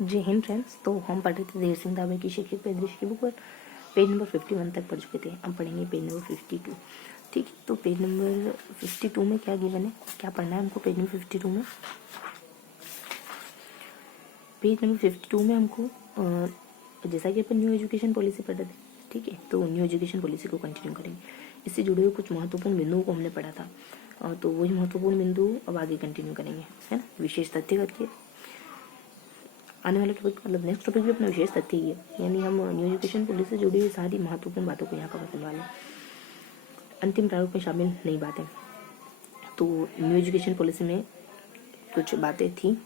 जय हिंद फ्रेंड्स। तो हम पढ़ रहे थे देर सिंह दावे की शिक्षक परिदृश्य की बुक पर पेज नंबर 51 तक पढ़ चुके थे। अब पढ़ेंगे पेज नंबर 52। ठीक है, तो पेज नंबर 52 में क्या गिवन है, क्या पढ़ना है हमको पेज नंबर 52 में। पेज नंबर 52 में हमको जैसा कि अपन न्यू एजुकेशन पॉलिसी पढ़ रहे थे, ठीक है, तो न्यू एजुकेशन पॉलिसी को कंटिन्यू करेंगे। इससे जुड़े हुए कुछ महत्वपूर्ण बिंदुओं को हमने पढ़ा था, तो वही महत्वपूर्ण बिंदु अब आगे कंटिन्यू करेंगे, है ना। विशेष तथ्य करके आने वाला टॉपिक, मतलब नेक्स्ट टॉपिक भी अपना विशेष तथ्य ही है, यानी हम न्यू एजुकेशन पॉलिसी से जुड़ी हुई सारी महत्वपूर्ण बातों को यहाँ कवर करने वाले हैं। अंतिम प्रारूप में शामिल नई बातें, तो न्यू एजुकेशन पॉलिसी में कुछ बातें थी,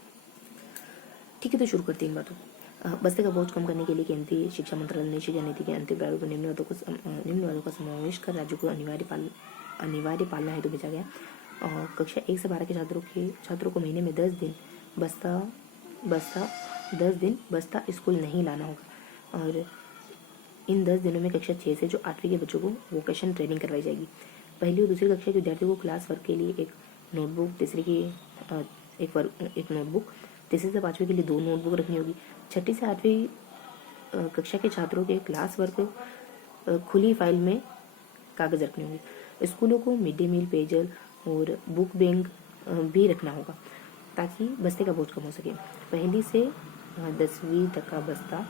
ठीक है। तो शुरू करते हैं इन बातों। बस्ते का बोझ कम करने के लिए केंद्रीय शिक्षा मंत्रालय ने शिक्षा नीति के अंतिम प्रारूप में निम्न वादों का समावेश कर राज्यों को अनिवार्य पालना हेतु भेजा गया। और कक्षा 1 से 12 के छात्रों को महीने में 10 दिन बस्ता स्कूल नहीं लाना होगा। और इन 10 दिनों में कक्षा 6 से जो 8वीं के बच्चों को वोकेशन ट्रेनिंग करवाई जाएगी। पहली और दूसरी कक्षा के विद्यार्थियों को क्लास वर्क के लिए एक नोटबुक, एक नोटबुक, तीसरी से 5वीं के लिए 2 नोटबुक रखनी होगी। 6ठी से 8वीं कक्षा के छात्रों के क्लास वर्क खुली फाइल में कागज रखने होंगे। स्कूलों को मिड डे मील, पेयजल और बुक बैंक भी रखना होगा ताकि बस्ते का बोझ कम हो सके। पहली से 10वीं तक का बस्ता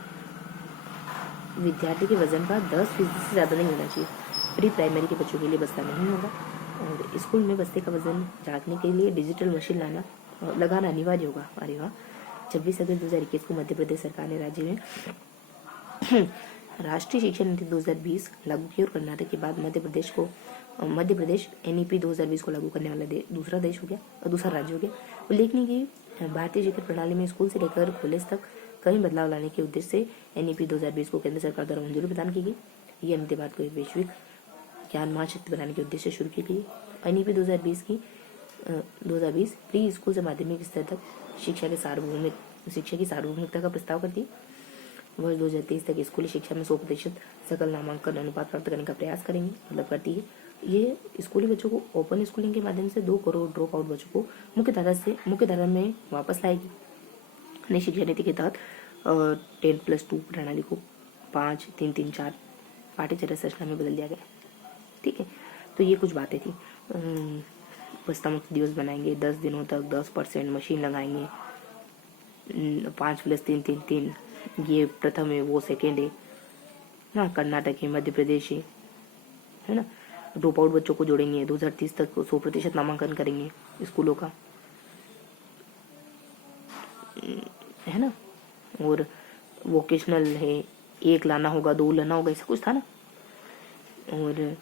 विद्यार्थी के वजन का 10% से ज़्यादा नहीं होना चाहिए। प्री प्राइमरी के बच्चों के लिए बस्ता नहीं होगा। और स्कूल में बस्ते का वजन जांचने के लिए डिजिटल मशीन लगाना अनिवार्य होगा। अरे वाह। 26 अगस्त 2021 को मध्य प्रदेश सरकार ने राज्य में राष्ट्रीय शिक्षा नीति 2020 लागू की और कर्नाटक के बाद मध्य प्रदेश NEP 2020 को लागू करने वाला दूसरा राज्य हो गया। उल्लेखनीय कि भारतीय शिक्षा प्रणाली में स्कूल से लेकर कॉलेज तक कई बदलाव लाने के उद्देश्य से NEP 2020 को केंद्र सरकार द्वारा मंजूरी प्रदान की गई। यह नीति भारत को एक वैश्विक ज्ञान महाशक्ति बनाने के उद्देश्य से शुरू की गई। NEP 2020 प्री स्कूल से माध्यमिक स्तर तक शिक्षा की सार्वभौमिकता का प्रस्ताव करती है। वर्ष 2023 तक स्कूली शिक्षा में 100% सकल नामांकन अनुपात प्राप्त करने का प्रयास करती है। ये स्कूली बच्चों को ओपन स्कूलिंग के माध्यम से 2 करोड़ ड्रॉप आउट बच्चों को मुख्य धारा में वापस लाएगी। नई शिक्षा नीति के तहत 10+2 प्रणाली को 5-3-3-4 पाठ्यचर्या संरचना में बदल दिया गया। ठीक है, तो ये कुछ बातें थी। बस्ता मुक्त दिवस बनाएंगे, 10 दिनों तक 10% मशीन लगाएंगे, 5+3-3-3, ये प्रथम है, वो सेकेंड है ना। कर्नाटक है, मध्य प्रदेश है ना। ड्रॉप आउट बच्चों को जोड़ेंगे। 2030 तक 100% नामांकन करेंगे स्कूलों का, है ना। और वोकेशनल है, 1 लाना होगा, 2 लाना होगा, ऐसा कुछ था ना। और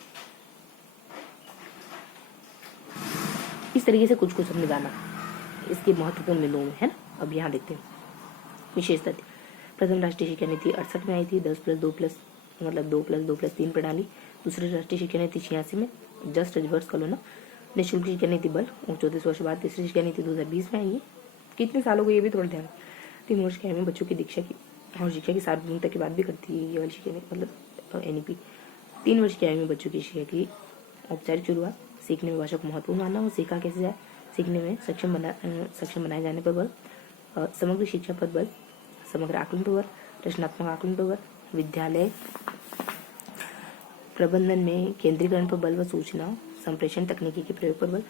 इस तरीके से कुछ हमने जाना इसके महत्वपूर्ण बिंदुओं में, है ना। अब यहाँ देखते हैं विशेष तथ्य। प्रथम राष्ट्रीय शिक्षा नीति 68 में आई थी, 10+2+ मतलब 2+2+3 प्रणाली। दूसरी राष्ट्रीय शिक्षा नीति 86 में, जस्ट रिवर्स कर लो ना। निःशुल्क शिक्षा नीति बल 34 वर्ष बाद तीसरी शिक्षा नीति 2020 में आई है। कितने सालों को ये भी थोड़ा ध्यान। 3 वर्ष की आयु में बच्चों की दीक्षा की और शिक्षा की सार्वभौमिकता की बात भी करती है ये वाली शिक्षा मतलब NEP। 3 वर्ष की आयु में बच्चों की शिक्षा की औपचारिक शुरुआत, सीखने में भाषा को महत्वपूर्ण मानना और सीखा कैसे जाए, सीखने में सक्षम बनाए जाने पर बल, समग्र शिक्षा पर बल, समग्र आकलन पर बल, रचनात्मक आकलन पर बल, विद्यालय प्रबंधन में केंद्रीकरण पर बल व सूचना संप्रेषण तकनीकी के प्रयोग पर बल।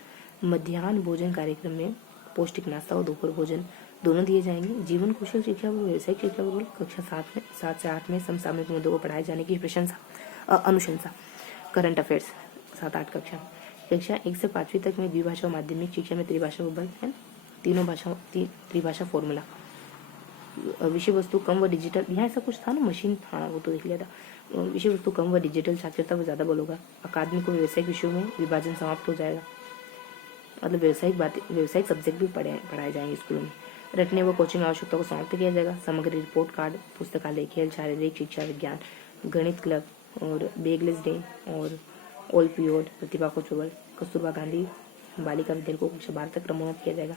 मध्याह्न भोजन कार्यक्रम में पौष्टिक नाश्ता और दोपहर भोजन दोनों दिए जाएंगे। जीवन कौशल शिक्षा व व्यावसायिक शिक्षा पर बल। कक्षा 7 से 8 में समसामयिक मुद्दों को पढ़ाए जाने की अनुशंसा। करंट अफेयर्स 7-8 कक्षा 1 से 5वीं तक में द्विभाषा और माध्यमिक शिक्षा में त्रिभाषा पर बल, है। त्रिभाषा फॉर्मूला। विषय वस्तु कम व डिजिटल, यहाँ ऐसा कुछ था ना, मशीन, हाँ वो तो देख लिया था। विषय वस्तु कम व डिजिटल साक्षरता पर ज़्यादा बल होगा। अकादमिक और व्यावसायिक विषयों में विभाजन समाप्त हो जाएगा, मतलब व्यावसायिक सब्जेक्ट भी पढ़ाए जाएंगे स्कूलों में। रटने व कोचिंग आवश्यकता को समाप्त किया जाएगा। समग्र रिपोर्ट कार्ड, पुस्तकालय, खेल, शारीरिक शिक्षा, विज्ञान, गणित क्लब और बैगलेस डे और ऑल पीरियड प्रतिभा को चौबल। कस्तूरबा गांधी बालिका विद्यालय को कक्षा 12 तक प्रमोट किया जाएगा।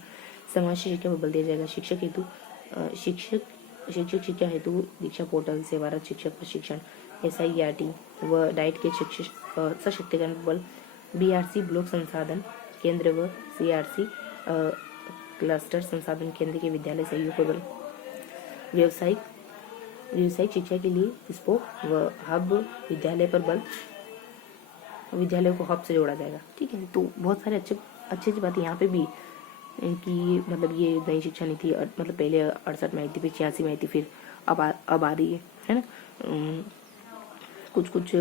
समाज शिक्षा पर बल दिया जाएगा। शिक्षक शिक्षा हेतु दीक्षा पोर्टल, सेवारत शिक्षक प्रशिक्षण, SIERT व डाइट के सशक्तिकरण पर बल। BRC ब्लॉक संसाधन केंद्र व CRC क्लस्टर संसाधन केंद्र के विद्यालय सहयोग पर बल। व्यावसायिक शिक्षा के लिए स्पोक व हब विद्यालय पर बल, विद्यालय को हब से जोड़ा जाएगा। ठीक है, तो बहुत सारे अच्छी बातें यहाँ पे भी कि मतलब ये नई शिक्षा नीति मतलब पहले 68 में आई थी, फिर 86 में आई थी, फिर अब आ रही है ना। कुछ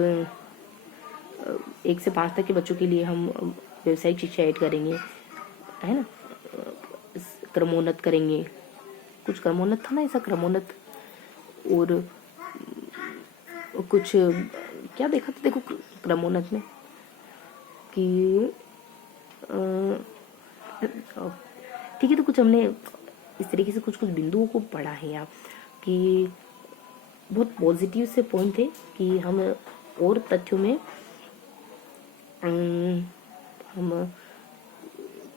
1 से 5 तक के बच्चों के लिए हम व्यावसायिक शिक्षा ऐड करेंगे, है ना। क्रमोन्नत करेंगे, कुछ क्रमोन्नत था ना ऐसा, क्रमोन्नत। और कुछ क्या देखा था, देखो क्रमोन्नत में कि ठीक है, तो कुछ हमने इस तरीके से कुछ बिंदुओं को पढ़ा है यहाँ कि बहुत पॉजिटिव से पॉइंट थे कि हम और तथ्यों में हम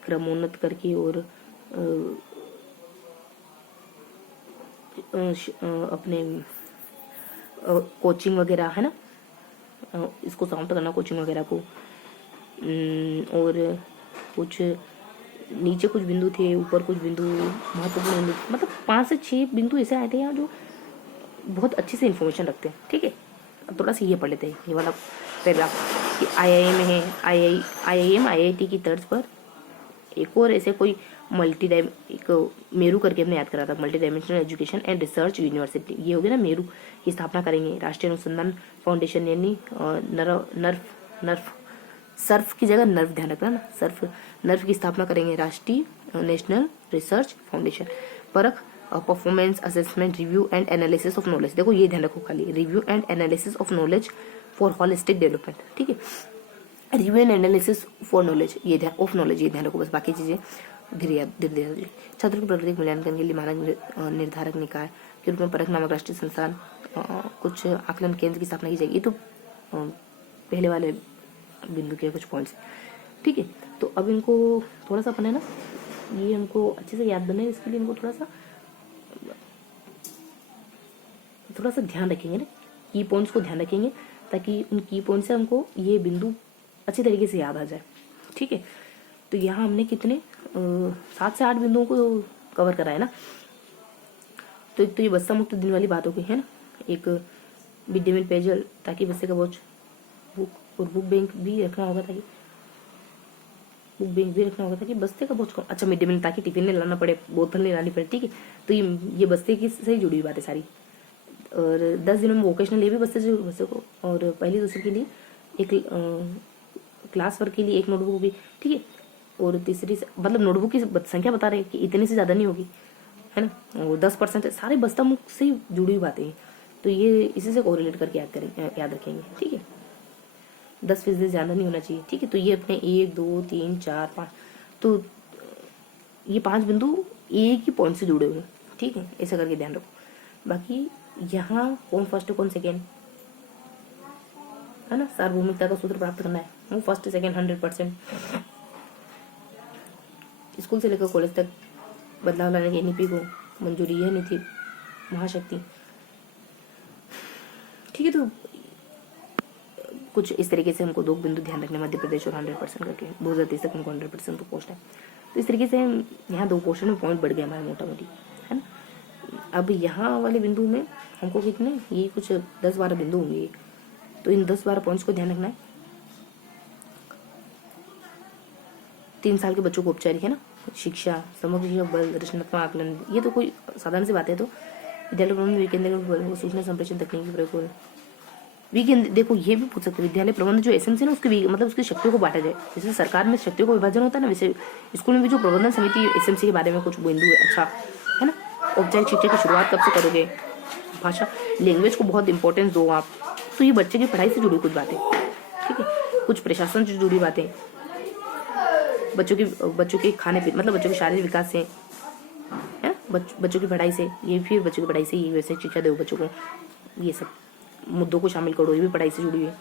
क्रमोन्नत करके और अपने कोचिंग वगैरह, है ना, इसको समाप्त करना कोचिंग वगैरह को। और कुछ नीचे कुछ बिंदु थे, ऊपर कुछ बिंदु महत्वपूर्ण बिंदु, मतलब 5 से 6 बिंदु ऐसे आए थे यहाँ जो बहुत अच्छे से इन्फॉर्मेशन रखते हैं। ठीक है, अब थोड़ा सा ये पढ़ लेते हैं, ये वाला पैराग्राफ कि IIM है, IIM IIT की तर्ज पर एक और ऐसे कोई एक मेरू करके हमने याद करा था, multi dimensional education and research university, ये हो गया ना, मेरू की स्थापना करेंगे। राष्ट्रीय अनुसंधान फाउंडेशन यानी सर्फ की जगह नर्व, ध्यान रखना ना, नर्व की स्थापना करेंगे। राष्ट्रीय नेशनल रिसर्च फाउंडेशन, परख performance assessment review and analysis of knowledge, देखो ये ध्यान रखो खाली, review and analysis of knowledge for holistic development. ठीक है, review and analysis for knowledge, ये ध्यान ऑफ नॉलेज, ये ध्यान रखो बस, बाकी चीजें धीरे धीरे। छात्रों के प्रगति मूल्यांकन के लिए मानक निर्धारक निकाय के रूप में परख नामक राष्ट्रीय संस्थान, कुछ आकलन केंद्र की स्थापना की जाएगी। ये तो पहले वाले बिंदु के कुछ पॉइंट्स। ठीक है, तो अब इनको थोड़ा सा अपने ना ये हमको अच्छे से याद बने, इसके लिए इनको थोड़ा सा ध्यान रखेंगे ना, की पॉइंट्स को ध्यान रखेंगे ताकि उन की पॉइंट से हमको ये बिंदु अच्छी तरीके से याद आ जाए। ठीक है, तो यहाँ हमने कितने 7 से 8 बिंदुओं को कवर करा है ना। तो एक तो ये बस्ता मुक्त दिन वाली बात हो गई है ना, एक मिड डे मील पेयजल ताकि बस्ते का बोझ, बुक बैंक भी रखना होगा ताकि बस्ते का बोझ कम। अच्छा, मिड डे मील ताकि टिफिन नहीं लाना पड़े, बोतल नहीं लानी पड़े। ठीक है, तो ये बस्ते की से जुड़ी हुई बातें सारी। और 10 दिनों में वोकेशनल ये भी बस्ते को, और पहली दूसरे के लिए एक क्लास वर्क के लिए एक नोटबुक होगी। ठीक है, और तीसरी मतलब नोटबुक की संख्या बता रहे हैं कि इतने से ज़्यादा नहीं होगी, है ना, और 10% सारे बस्ता मुक्त से जुड़ी हुई बातें हैं। तो ये इसी से कोरिलेट करके याद रखेंगे। ठीक है, 10% ज़्यादा नहीं होना चाहिए। ठीक है, तो ये अपने 1 2 3 4 5, तो ये 5 बिंदु एक ही पॉइंट से जुड़े हुए हैं। ठीक है, ऐसा करके ध्यान रखो। बाकी यहाँ कौन फर्स्ट कौन सेकेंड, है ना, सार्वभौमिकता का सूत्र प्राप्त करना है, वो फर्स्ट सेकेंड 100%। स्कूल से लेकर कॉलेज तक बदलाव लाने की NEP को मंजूरी, यह नहीं थी महाशक्ति। ठीक है, तो कुछ इस तरीके से हमको 2 बिंदु ध्यान रखने, मध्य प्रदेश और 100% करके 2023 तक हमको 100% तो पोस्ट है। तो इस तरीके से यहाँ 2 क्वेश्चन में पॉइंट बढ़ गया हमारा मोटा मोटी, है ना। अब यहाँ वाले बिंदु में हमको कितने, ये कुछ 10-12 बिंदु होंगे, तो इन 10-12 पॉइंट्स को ध्यान रखना है। 3 साल के बच्चों को औपचारिक, है ना, शिक्षा, समग्र शिक्षा, बल, रचनात्मक आकलन, ये तो कोई साधारण सी बात है। तो विद्यालय प्रबंधन विकेंद्रीकरण, सूचना संप्रेषण तकनीकी प्रयोग, वीकेंद्र, देखो ये भी पूछ सकते हैं, विद्यालय प्रबंधन जो SMC है ना, उसके मतलब उसकी शक्तियों को बांटा जाए। जैसे सरकार में शक्तियों को विभाजन होता है ना, वैसे स्कूल में भी जो प्रबंधन समिति SMC के बारे में कुछ बिंदु है। अच्छा, है ना, औपचारिक शिक्षा की शुरुआत कब से करोगे, भाषा लैंग्वेज को बहुत इंपॉर्टेंस दो आप। तो ये बच्चे की पढ़ाई से जुड़ी कुछ बातें। ठीक है, कुछ प्रशासन से जुड़ी बातें, बच्चों के खाने पीने, मतलब बच्चों के शारीरिक विकास से, है, बच्चों की पढ़ाई से, ये फिर बच्चों की पढ़ाई से ये वैसे शिक्षा दो बच्चों को, ये सब मुद्दों को शामिल करो, ये भी पढ़ाई से जुड़ी हुई है।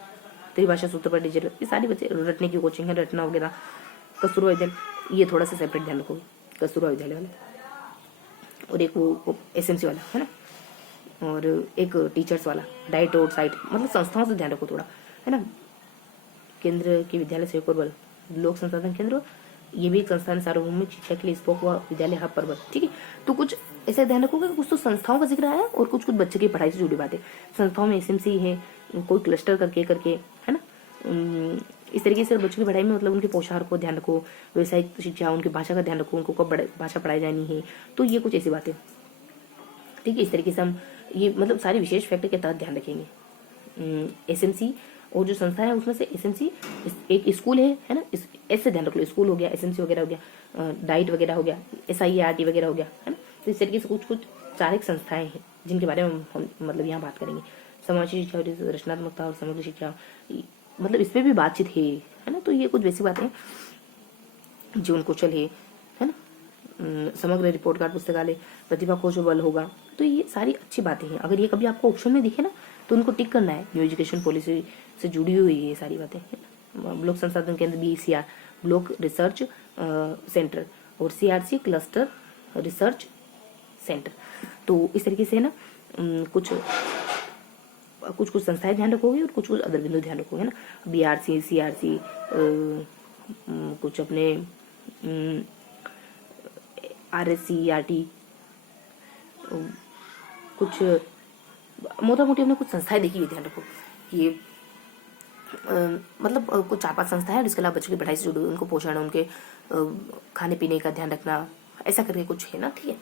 त्रिभाषा सूत्र पर डिजिटल, ये सारी बच्चे रटने की कोचिंग है, रटना वगैरह। कस्तूरबा विद्यालय, ये थोड़ा सा सेपरेट ध्यान रखोगे, कस्तूरबा विद्यालय वाला, और एक वो SMC वाला, है ना, और एक टीचर्स वाला, डाइट और साइट, मतलब संस्थाओं से ध्यान रखो थोड़ा, है ना। केंद्र के विद्यालय सहयोग पर बल, लोक संसाधन केंद्र, ये भी एक संस्थान, सार्वभौमिक शिक्षा के लिए स्पोक व विद्यालय हब पर बल। ठीक है, तो कुछ ऐसे ध्यान रखोगे कुछ तो संस्थाओं का जिक्र आया और कुछ कुछ बच्चे की पढ़ाई से जुड़ी बातें। संस्थाओं में एसएमसी है, कोई क्लस्टर करके है ना। इस तरीके से बच्चों की पढ़ाई में मतलब उनके पोशाक को ध्यान रखो, व्यवसायिक शिक्षा, उनकी भाषा का ध्यान रखो, उनको कब भाषा पढ़ाई जानी है, तो ये कुछ ऐसी बातें। ठीक है, इस तरीके से हम ये मतलब सारी विशेष फैक्टर के तहत ध्यान रखेंगे। एसएमसी और जो संस्था है उसमें से एसएमसी एक स्कूल है ना, ऐसे ध्यान रख लो, स्कूल हो गया, एसएमसी वगैरह हो गया, डाइट वगैरह हो गया, SIART वगैरह हो गया, है ना। तो इस तरीके से कुछ कुछ 4 एक संस्थाएं हैं जिनके बारे में हम मतलब यहाँ बात करेंगे। समावेशी शिक्षा, रचनात्मकता और समग्र शिक्षा, मतलब इस पर भी बातचीत है ना। तो ये कुछ वैसी बातें, जीवन कौशल है ना, समग्र रिपोर्ट कार्ड पुस्तकालय, प्रतिभा खोज बल होगा। तो ये सारी अच्छी बातें हैं। अगर ये कभी आपको ऑप्शन में दिखे ना तो उनको टिक करना है। न्यू एजुकेशन पॉलिसी से जुड़ी हुई ये सारी बातें। ब्लॉक संसाधन केंद्र BCR ब्लॉक रिसर्च सेंटर और CRC क्लस्टर रिसर्च सेंटर। तो इस तरीके से ना कुछ कुछ संस्थाएं ध्यान रखोगे और कुछ अदर बिंदु ध्यान रखोगे ना। BRC CRC कुछ अपने RSC RT कुछ मोटा मोटी हमने कुछ संस्थाएं देखी है, ध्यान रखो। ये मतलब कुछ 4-5 संस्थाएं हैं जिसके अलावा बच्चों की पढ़ाई से जुड़े हुए, उनको पोषण, उनके खाने पीने का ध्यान रखना, ऐसा करके कुछ है ना। ठीक है,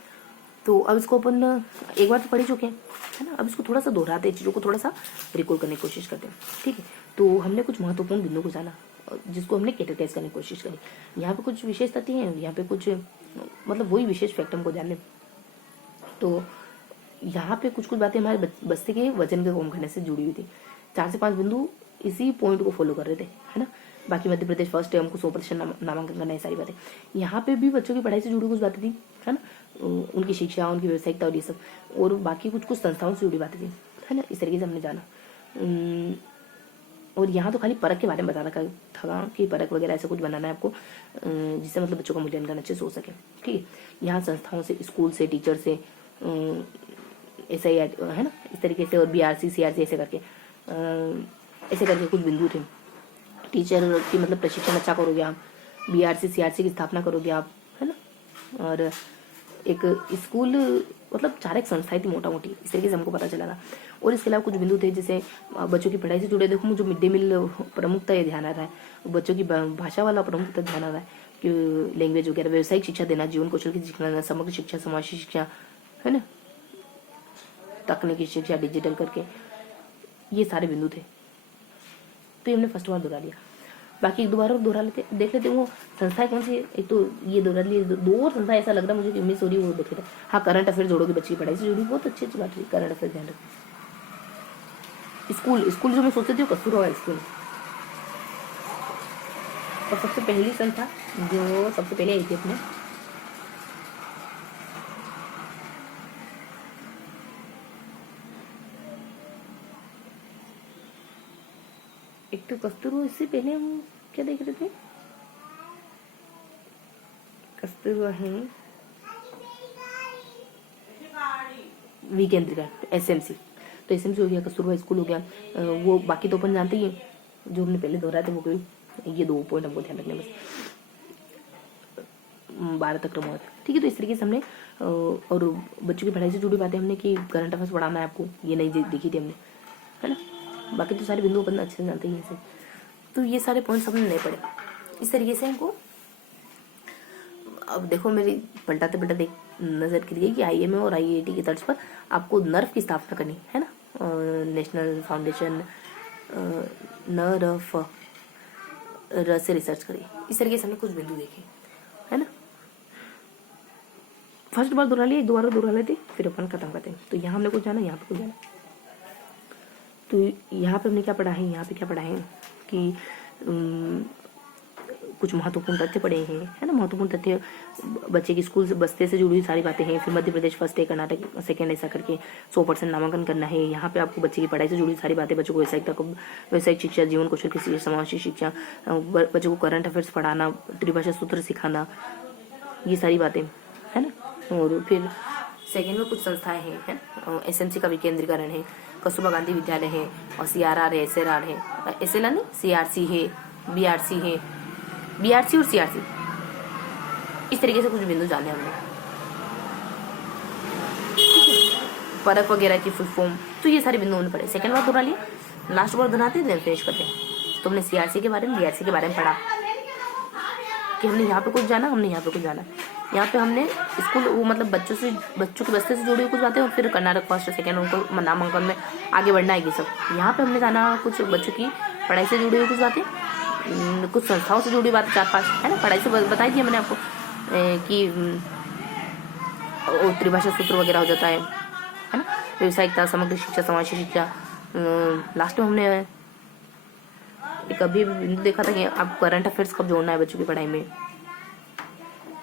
तो अब इसको अपन एक बार तो पढ़ ही चुके हैं, है ना। अब इसको थोड़ा सा दोहराते हैं, चीज़ों को थोड़ा सा रिकॉल करने की कोशिश करते हैं। ठीक है, तो हमने कुछ महत्वपूर्ण बिंदु को जाना जिसको हमने कैटेगराइज करने की कोशिश करी। यहाँ पे कुछ विशेष तथ्य हैं, यहाँ पे कुछ मतलब वही विशेष फैक्ट हमको ध्यान दें। तो यहाँ पे कुछ कुछ बातें हमारे बस्ते के वजन के कम करने से जुड़ी हुई थी। 4 से 5 बिंदु इसी पॉइंट को फॉलो कर रहे थे, है ना। बाकी मध्य प्रदेश फर्स्ट है, हमको 100% नामांकन करना है, सारी बातें। यहाँ पे भी बच्चों की पढ़ाई से जुड़ी कुछ बातें थी, है ना, उनकी शिक्षा, उनकी व्यावसायिकता और ये सब, और बाकी कुछ कुछ संस्थाओं से जुड़ी बातें थी, है ना। इस तरीके से हमने जाना। और यहाँ तो खाली परख के बारे में बताना था कि परख वगैरह ऐसा कुछ बनाना है आपको जिससे मतलब बच्चों का मूल्यांकन अच्छे से हो सके। ठीक है, यहाँ संस्थाओं से, स्कूल से, टीचर से, SIART है ना, इस तरीके से, और BRC CRC ऐसे करके कुछ बिंदु थे। टीचर की मतलब प्रशिक्षण अच्छा करोगे आप, BRC CRC की स्थापना करोगे आप, है ना। और एक स्कूल मतलब 4 एक संस्थाएं थी मोटा मोटी, इस तरीके से हमको पता चला था। और इसके अलावा कुछ बिंदु थे जैसे बच्चों की पढ़ाई से जुड़े, देखो मुझे मिड डे मील प्रमुखता ये ध्यान आ रहा है, बच्चों की भाषा वाला प्रमुखता ध्यान आ रहा है कि लैंग्वेज वगैरह, व्यावसायिक शिक्षा देना, जीवन कौशल की शिक्षा, समग्र शिक्षा, समावेशी शिक्षा, है ना, तकनीकी शिक्षा, डिजिटल करके, ये सारे बिंदु थे। तो ये हमने फर्स्ट बार दोहरा लिया। बाकी 1-2 बार और दोहरा लेते, देख लेते वो संस्थाएं कौन सी। एक तो ये दोहरा लिए, 2 और संस्था ऐसा लग रहा मुझे कि मिस हो रही, वो देखे थे। हाँ, करंट अफेयर जोड़ोगे बच्ची की पढ़ाई से जुड़ी, बहुत अच्छी बात है। करंट अफेयर ध्यान रखो। स्कूल जो मैं सोचती थी वो कस्तूरबा स्कूल, और सबसे पहली संस्था जो सबसे पहले आई थी अपने, एक तो कस्तूरबा, इससे पहले हम क्या देख रहे थे, कस्तूरबा है विकेंद्रिका, SMC। तो SMC हो गया, कस्तूरबा स्कूल हो गया, वो बाकी तो अपन जानते ही हैं, जो हमने पहले दोहराया था वो कोई, ये 2 पॉइंट हमको ध्यान रखने बस, 12 तक क्रम। ठीक है, तो इस तरीके से हमने और बच्चों की पढ़ाई से जुड़ी बातें हमने कि करंट अफेयर्स पढ़ाना है आपको, ये नहीं देखी थी हमने, है ना। बाकी तो सारे बिंदु अपन अच्छे से जानते ही हैं। तो ये सारे पॉइंट्स हमने नहीं पढ़े। इस तरीके से हमको अब देखो, मेरी पलटाते पलटाते नजर करिए कि IMA और IIT की तर्ज पर आपको NERF की स्थापना करनी है ना, नेशनल फाउंडेशन NERF से रिसर्च करिए। इस तरीके से हमने कुछ बिंदु देखे, है ना। फर्स्ट बार दोहरा लिया, 1-2 बार दोहरा लेते, फिर अपन खत्म करते हैं। तो यहाँ हमने कुछ जाना, यहाँ पे कुछ जाना। तो यहाँ पे हमने क्या पढ़ा है, यहाँ पे क्या पढ़ा है कि कुछ महत्वपूर्ण तथ्य पढ़े हैं, है ना। महत्वपूर्ण तथ्य बच्चे की स्कूल से, बस्ते से जुड़ी हुई सारी बातें हैं। फिर मध्य प्रदेश फर्स्ट है, कर्नाटक सेकंड, ऐसा करके 100% नामांकन करना है। यहाँ पे आपको बच्चे की पढ़ाई से जुड़ी सारी बातें, बच्चों को व्यावसायिक शिक्षा, जीवन कौशल की समावेशी शिक्षा, बच्चों को करंट अफेयर्स पढ़ाना, त्रिभाषा सूत्र सिखाना, ये सारी बातें, है ना। और फिर सेकेंड में कुछ संस्थाएं हैं, है ना। SMC का विकेंद्रीकरण है, कस्तूरबा गांधी विद्यालय है, और CRR है, SLR है, SLR नहीं, CRC है, BRC है, BRC और CRC। इस तरीके से कुछ बिंदु जाने हमने। परख वगैरह की फुल फॉर्म, तो ये सारे बिंदु हमने पढ़े। सेकंड बार दोहरा लिया, लास्ट बार दोहराते देन फिनिश करते हैं। तो हमने सीआरसी के बारे में, बीआरसी के बारे में पढ़ा कि हमने यहाँ पे कुछ जाना, हमने यहाँ पे कुछ जाना। यहाँ पे हमने स्कूल वो मतलब बच्चों के बस्ते से जुड़ी हुई कुछ बातें, और फिर कर्नाटक फर्स्ट सेकंड उनको नामांकन में आगे बढ़ना है ये सब। यहाँ पे हमने जाना कुछ बच्चों की पढ़ाई से जुड़ी हुई कुछ बातें, कुछ संस्थाओं से जुड़ी बातें 4-5 है ना, पढ़ाई से बताई थी मैंने आपको कि त्रिभाषा सूत्र वगैरह हो जाता है ना, व्यवसायिकता, समग्र शिक्षा, समावेशी शिक्षा। लास्ट में हमने एक अभी बिंदु देखा था कि आप करंट अफेयर्स कब जोड़ना है बच्चों की पढ़ाई में।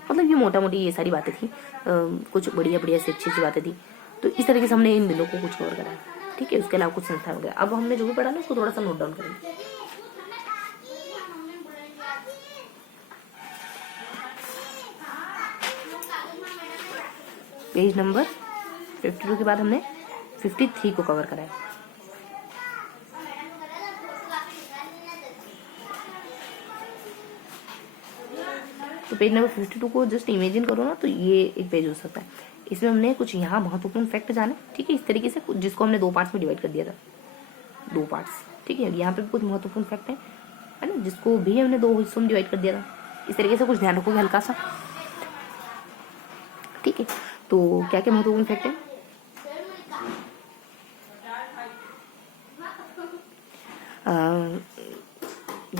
मतलब ये मोटा मोटी ये सारी बातें थी, कुछ बढ़िया बढ़िया से अच्छी बातें थी। तो इस तरीके से हमने इन बिंदुओं को कुछ कवर करा है, ठीक है। उसके अलावा कुछ संस्था वगैरह अब हमने जो भी पढ़ा ना उसको थोड़ा सा नोट डाउन करेंगे। पेज नंबर 52 के बाद हमने 53 को कवर करा है। तो पेज नंबर 52 को जस्ट इमेजिन करो ना, तो ये एक पेज हो सकता है। इसमें हमने कुछ यहाँ महत्वपूर्ण फैक्ट जाने, ठीक है, इस तरीके से, जिसको हमने 2 पार्ट्स में डिवाइड कर दिया था, 2 पार्ट्स, ठीक है। यहाँ पे भी कुछ महत्वपूर्ण फैक्ट है ना, जिसको भी हमने 2 हिस्सों में डिवाइड कर दिया था। इस तरीके से कुछ ध्यान रखोगे हल्का सा, ठीक है। तो क्या क्या महत्वपूर्ण फैक्ट है,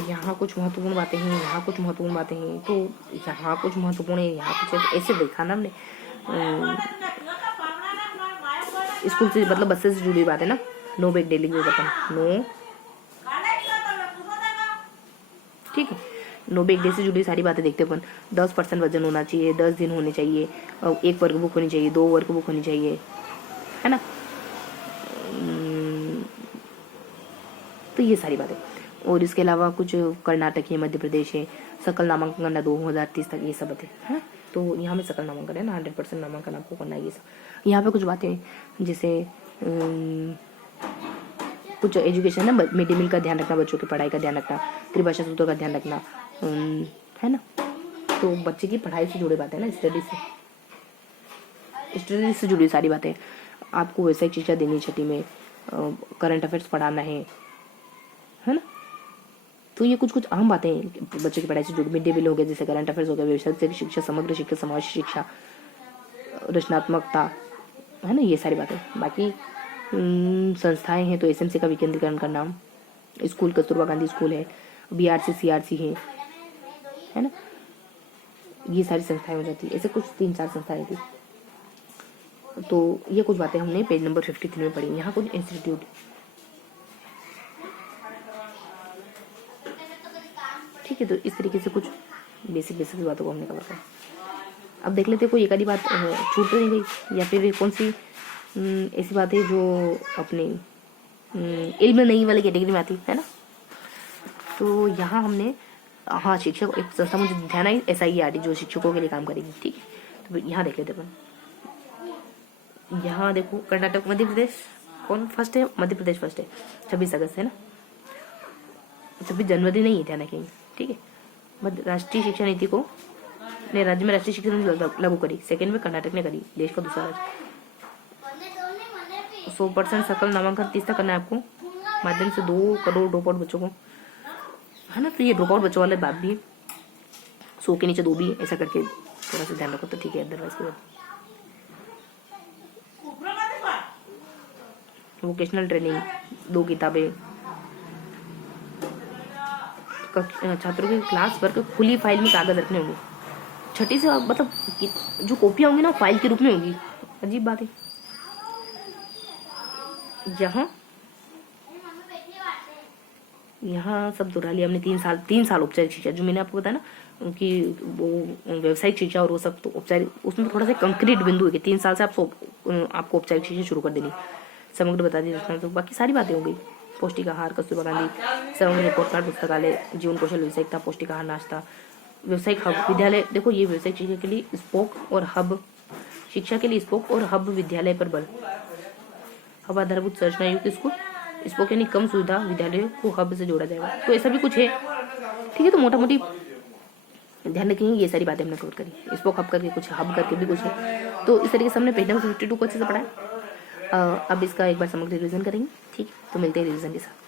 यहाँ कुछ महत्वपूर्ण बातें हैं, यहाँ कुछ महत्वपूर्ण बातें हैं, तो यहाँ कुछ महत्वपूर्ण है, यहाँ कुछ ऐसे देखा ना हमने। स्कूल से मतलब बसेस से जुड़ी बात है ना, नो बैग डेली यूज अपन, नो, ठीक है, नो बैग डे से जुड़ी सारी बातें देखते अपन। 10% वजन होना चाहिए, 10 दिन होने चाहिए, 1 वर्क बुक होनी चाहिए, 2 वर्क बुक होनी चाहिए, है ना। तो ये सारी बातें, और इसके अलावा कुछ कर्नाटक है, मध्य प्रदेश है, सकल नामांकन करना 2030 तक, ये सब बातें हैं। तो यहाँ में सकल नामांकन है ना, 100% नामांकन आपको करना है ये सब। यहाँ पे कुछ बातें जैसे कुछ एजुकेशन है, मिड डे मील का ध्यान रखना, बच्चों की पढ़ाई का ध्यान रखना, त्रिभाषा सूत्र का ध्यान रखना, है ना। तो बच्चे की पढ़ाई से जुड़ी बातें ना, स्टडी से जुड़ी सारी बातें। आपको वैसे शिक्षा देनी, छठी में करंट अफेयर्स पढ़ाना है ना। तो ये कुछ अहम बातें हैं बच्चों की पढ़ाई से जुड़ी। मिड डे मील हो गया, जैसे करंट अफेयर्स हो गया, व्यवसायिक शिक्षा, समग्र शिक्षा, समाज शिक्षा, रचनात्मकता, है ना, ये सारी बातें। बाकी संस्थाएं हैं तो एसएमसी का विकेंद्रीकरण करना, स्कूल कस्तूरबा गांधी स्कूल है, बीआरसी सीआरसी है ना, ये सारी संस्थाएं हो जाती है। ऐसे कुछ 3-4 संस्थाएं थी। तो ये कुछ बातें हमने पेज नंबर 53 में पढ़ी। यहाँ कुछ इंस्टीट्यूट, ठीक है। तो इस तरीके से कुछ बेसिक बातों को हमने कवर किया। अब देख लेते कोई एक आधी बात छूट तो नहीं गई, या फिर कौन सी ऐसी बात है जो अपने इल्म नहीं वाले कैटेगरी में आती है ना। तो यहाँ हमने, हाँ, शिक्षक एक संस्था मुझे ध्यान आई, SIERT, जो शिक्षकों के लिए काम करेगी, ठीक है। तो यहाँ देख लेते अपन। यहाँ देखो, कर्नाटक, मध्य प्रदेश कौन फर्स्ट है, मध्य प्रदेश फर्स्ट है, 26 अगस्त है ना, 26 जनवरी नहीं है ध्यान कहीं, ठीक है। राष्ट्रीय शिक्षा नीति को ने राज्य में राष्ट्रीय शिक्षा नीति लागू करी, सेकंड में कर्नाटक ने करी, देश का दूसरा राज्य। 100% सकल नामांकन 30 तक करना है आपको, माध्यम से 2 करोड़ ड्रॉप आउट बच्चों को, है ना। तो ये ड्रॉप आउट बच्चों वाले बात भी है, 100 के नीचे 2 भी है, ऐसा करके थोड़ा सा ध्यान रखो तो ठीक है। अदरवाइज के बाद वोकेशनल ट्रेनिंग, 2 किताबें, छात्रों के क्लास वर्क खुली फाइल में कागज रखने होंगे। छठी से मतलब जो कॉपियां होंगी ना फाइल के रूप में होंगी, अजीब बात है। यहाँ सब दोहरा लिया हमने। 3 साल औपचारिक शिक्षा, जो मैंने आपको बताया ना कि वो व्यावसायिक शिक्षा और वो सब, तो औपचारिक उसमें थोड़ा सा कंक्रीट बिंदु है कि 3 साल से आपको औपचारिक शिक्षा शुरू कर देनी, समग्र बता दी। तो बाकी सारी बातें हो गई, पौष्टिक आहार, कस्तूरबा गांधी समग्र रिपोर्ट कार्ड, पुस्तकालय, जीवन कौशल, व्यावसायिकता, पौष्टिक आहार, नाश्ता, व्यावसायिक हब, विद्यालय। देखो ये व्यावसायिक शिक्षा के लिए स्पोक और हब, शिक्षा के लिए स्पोक और हब, विद्यालय पर बल, हब आधारभूत संरचना युक्त स्कूल, स्पोक यानी कम सुविधा विद्यालय को हब से जोड़ा जाएगा। तो ऐसा भी कुछ है, ठीक है। तो मोटा मोटी ध्यान रखेंगे, ये सारी बातें हमने कवर करी, स्पोक हब करके कुछ, हब करके भी कुछ है। तो इस तरीके से हमने पेज नंबर 52 को अच्छे से पढ़ा है। अब इसका एक बार समग्र रिवीजन करेंगे। ठीक है, तो मिलते हैं रिवीजन के साथ।